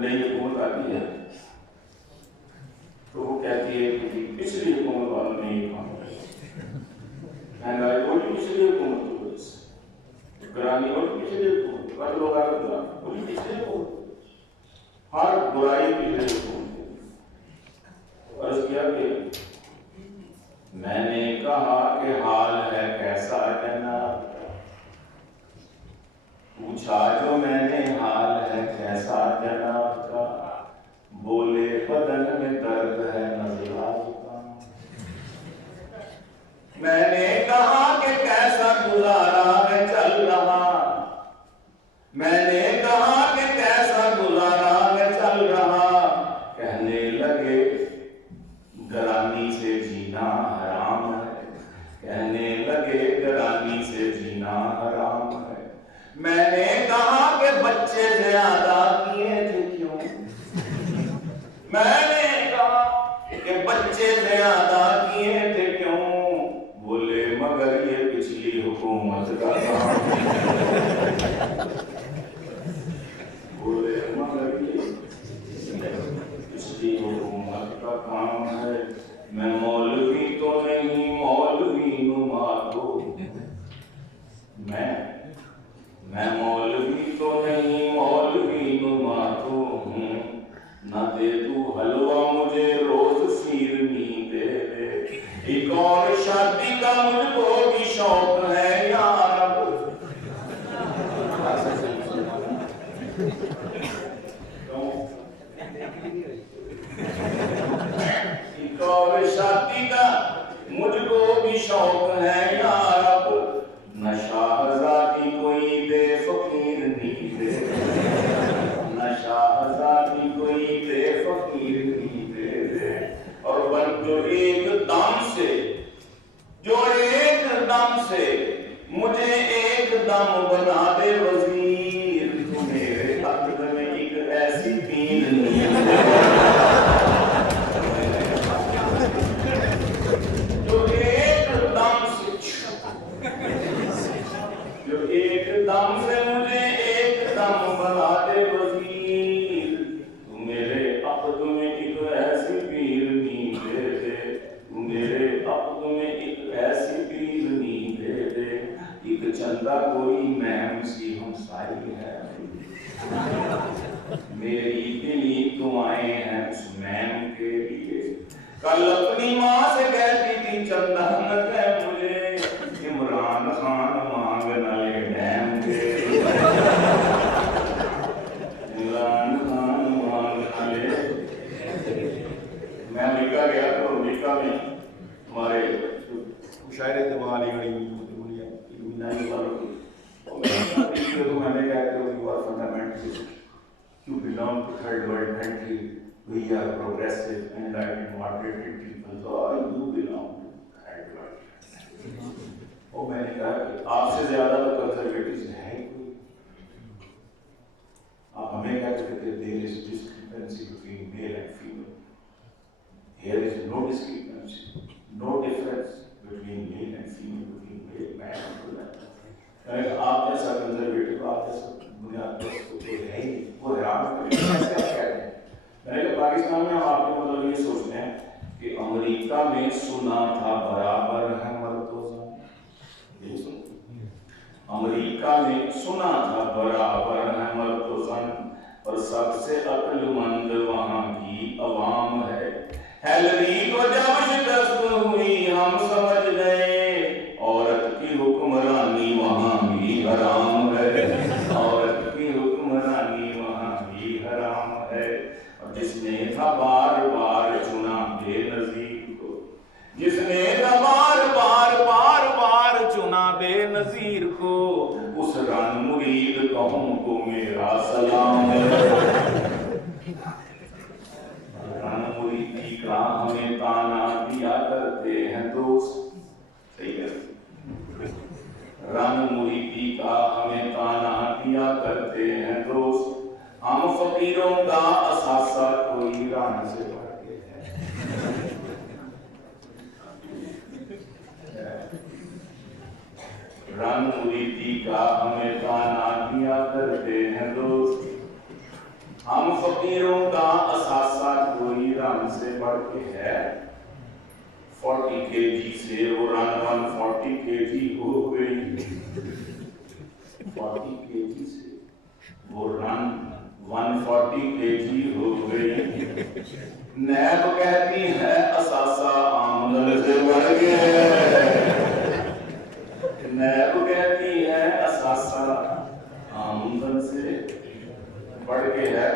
नई हुकूमत आती है तो वो कहती है कि पिछली हुकूमत वालों ने ये काम किया, महंगाई बढ़ी पिछली हुकूमत की वजह से, गिरानी बढ़ी पिछली हुकूमत, कल लोग बढ़ी पिछली हुकूमत, हर बुराई पिछली हुकूमत। अर्ज किया कि मैंने कहा कि हाल है कैसा जनाब का, पूछा जो मैंने हाल है कैसा जनाब का, बोले बदन में दर्द है नजराज का। मैंने कहा कि कैसा गुजारा है चल रहा, मैंने कहा कि कैसा गुजारा है चल रहा, कहने लगे गरानी से जीना हराम है, कहने लगे गरानी से जीना हराम है। मैंने कहा कि बच्चे ज्यादा किए थे क्यों, मैंने कहा कि बच्चे ज्यादा किए थे क्यों, बोले मगर ये पिछली हुकूमत का काम, बोले मगर ये पिछली हुकूमत का काम है। मैं मौलवी तो नहीं मौलवी नुमा दो, मैं मौलवी तो नहीं मौलवी नुमा तो हूँ, न दे तू हलवा मुझे रोज शीरनी दे दे, एक और शादी का मुझको भी शौक है यार। एक और शादी का मुझको भी शौक है यार, न शाहजादी कोई दे फकीर नहीं दे, न शाहजादी कोई दे फकीर नहीं दे। और बन जो एकदम से, जो एकदम से मुझे एकदम बना दे वजीर, तू मेरे हक में एक ऐसी पीर नहीं दे, जो एकदम से मुझे एकदम बना दे वजीर, तू मेरे अक़द में एक ऐसी पीर नी दे दे, तू मेरे अक़द में एक ऐसी पीर नी दे दे। एक चंदा कोई मैम सी हमसाई है, मेरी दिली दुआएं हैं उस मैम के लिए। कल अपनी माँ से कहती थी चंदा न कह मुझे, इमरान खान मांग न ले डैम के, इमरान खान मांग न ले। मैं अमेरिका गया तो अमेरिका में हमारे शायद दिवाली गई वालों की, तो मैंने कहा fundamentally you belong to third world country, we are progressive, enlightened, moderated people, so you belong to third world। और मैंने कहा कि आपसे ज्यादा तो कंजर्वेटिव है ही कोई, आप हमें क्या कहते हैं there is discrepancy between male and female, here is no discrepancy, no difference between male and female, between male man and woman। आप जैसा कंजर्वेटिव, आप जैसा बुनियाद है ही, वो हैरान कैसे आप कहते हैं। मैंने कहा पाकिस्तान में हम आपके मतलब ये सोचते हैं कि अमेरिका में सुना था बराबर है मर्द और ज़न, ये सुनते, अमेरिका में सुना था बराबर है मर्द और ज़न, पर सबसे अक्लमंद वहाँ की अवाम है। हेलरी को जब शिकस्त हुई हम समझ गए, औरत की हुक्मरानी वहाँ भी हराम है, औरत की हुक्मरानी वहाँ भी हराम है। और जिसने था बार बार चुना बेनज़ीर को, जिसने था बार बार चुना बेनज़ीर को, उस रन मुरीद कौम को मेरा सलाम है। रन मुरीदी का हमें ताना दिया करते हैं दोस्त, सही है, रन मुरीदी का हमें ताना दिया करते हैं दोस्त, हम फकीरों का असासा कोई रान से बढ़ के है। रन मुरीदी का हमें ताना दिया करते हैं दोस्त, हम फकीरों का असासा कोई रन से बढ़ के है, 40 kg से वो रन 140 kg हो गई, 40 kg से वो रन 140 kg हो गई। नैब कहती है असासा आमदन से बढ़ गया, नैब कहती है असासा आमदन से बढ़ के है,